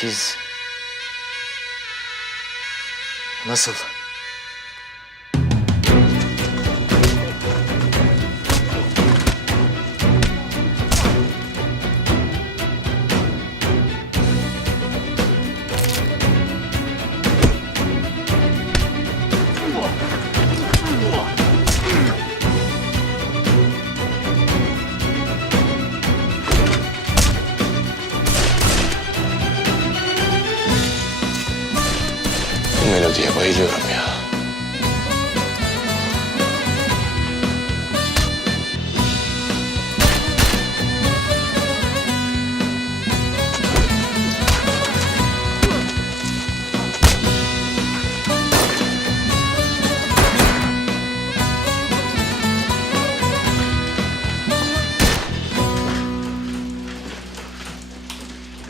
Siz... Nasıl? melodiye bayılıyorum ya.